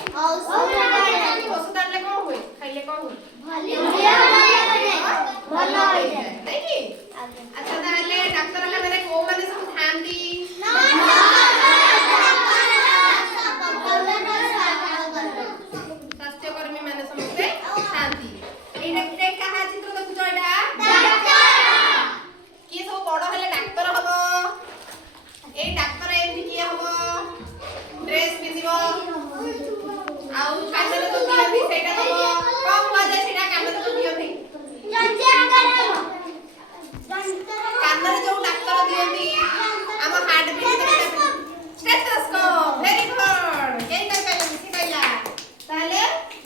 ଔଷଧ ଆଣିଲେ କଣ ହୁଏ? ଖାଇଲେ କଣ ହୁଏ? ଭଲ ହେଇଯାଏ ନାଇଁ କି? ଆଚ୍ଛା ତାହେଲେ ଡାକ୍ତରଖାନାରେ କୋଉମାନେ ସବୁ ଥାଆନ୍ତି? ସ୍ୱାସ୍ଥ୍ୟକର୍ମୀ ମାନେ ସମସ୍ତେ ଥାଆନ୍ତି। ଏଇଟା କାହା ଚିତ୍ର ଦେଖୁଛ? ଏଇଟା କିଏ ସବୁ ବଡ ହେଲେ ଡାକ୍ତର ହବ? ଏଇ ଡାକ୍ତର ଏମିତି କିଏ ହବ? ଡ୍ରେସ୍ ପିନ୍ଧିବ ଆଉ କାନରେ ତ ଦିଅନ୍ତି ସେଇଟା ହବ। କଣ କୁହାଯାଏ ସେଇଟା? କାନରେ ତ ଦିଅନ୍ତି, କାନରେ ଯୋଉ ଡାକ୍ତର ଦିଅନ୍ତି ଆମ heart beat stethoscope. Very good. କେଇ କହିଲା ମିଶି କହିଲା। ତାହେଲେ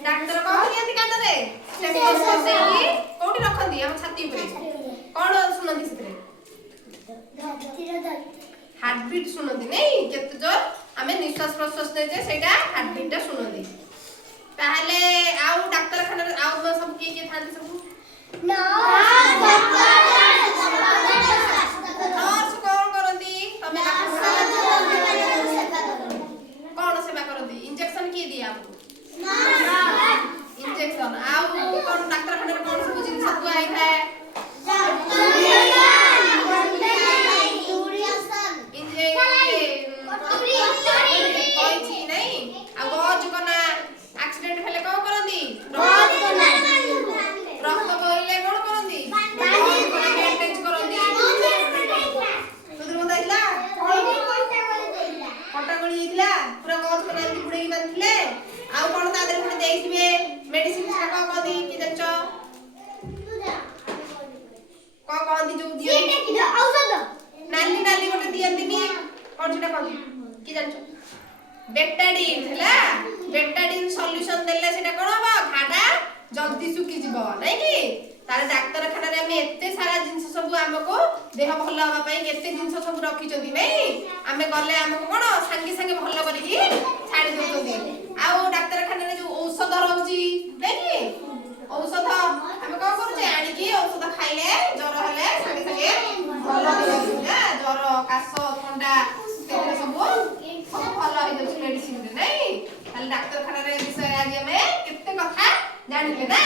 ଡାକ୍ତର କଣ ଦିଅନ୍ତି କାନରେ? ସ୍ଟେଥୋସ୍କୋପ ଦେଇକି କୋଉଠି ରଖନ୍ତି? ଆମ ଛାତି ଉପରେ। କଣ ଶୁଣନ୍ତି ସେଥିରେ? ହାର୍ଟ ବିଟ୍ ଶୁଣନ୍ତି ନାଇଁ? କେତେ ଜୋର ଆମେ ନିଶ୍ୱାସ ପ୍ରଶ୍ୱାସ ନେଇଛେ ସେଇଟା ହାର୍ଟ ବିଟ୍ ଟା ଶୁଣନ୍ତି। ତାହେଲେ ଆଉ ଡାକ୍ତରଖାନାରେ ଆଉ ସବୁ କିଏ କିଏ ଥାନ୍ତି? ସବୁ ନର୍ସ କଣ କରନ୍ତି? ତମେ କଣ ସେବା କରନ୍ତି? ଇଞ୍ଜେକ୍ସନ କିଏ ଦିଏ ଆମକୁ? ଇଞ୍ଜେକ୍ସନ। ଆଉ କଣ ଡାକ୍ତରଖାନାରେ କଣ ସବୁ ଜିନିଷ ଥୁଆ ହେଇଥାଏ? बेटाडिन हैला। बेटाडिन सॉल्यूशन देले सेटा कोन हबो? घाडा जल्दी सुखी जिवो नै कि? तारे डाक्तरखाना रे हमें एते सारा जिंस सब हमको देह भल हवा पई एते जिंस सब रखी चंदी नै? हमें गले हमको कोन संगे संगे भल करी कि छाडी दोचंदी। आ डाक्तरखाना रे जो औषध रहउची नै कि? औषध हमें कोन करू जे आनी कि औषध खाइले ज्वर हले संगे संगे भल हो जाउची ना? ज्वर काश ठंडा सेटा सब भल हो जाउची मेडिसिन रे नै? खाली डाक्तरखाना रे विषय आज हमें केते कथा जानिले ना?